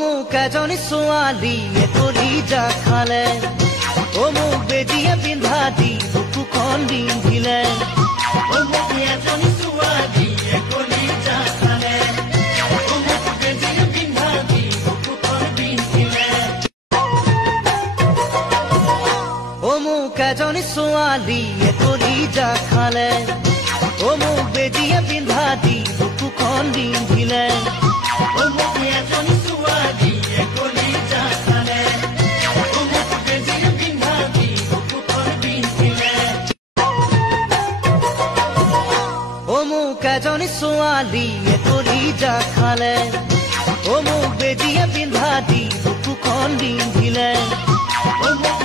মোক এজনী ছোৱালীয়ে কলিজা খালে মোক বেজিয়ে পিন্ধা দি বুকুখন পিন্ধিলে মোক এজনী ছোৱালীয়ে কলিজা খালে মোক বেজিয়ে পিন্ধা দি বুকুখন পিন্ধিলে মোক এজনী ছোৱালীয়ে কলিজা খালে মোক বেজিয়ে পিন্ধা দি বুকুখন পিন্ধিলে মোক এজনী ছোৱালীয়ে কলিজা খালে মোক বেজিয়ে পিন্ধা দি বুকুখন পিন্ধিলে মোক এজনী ছোৱালীয়ে কলিজা খালে মোক বেজিয়ে পিন্ধা দি বুকুখন পিন্ধিলে মোক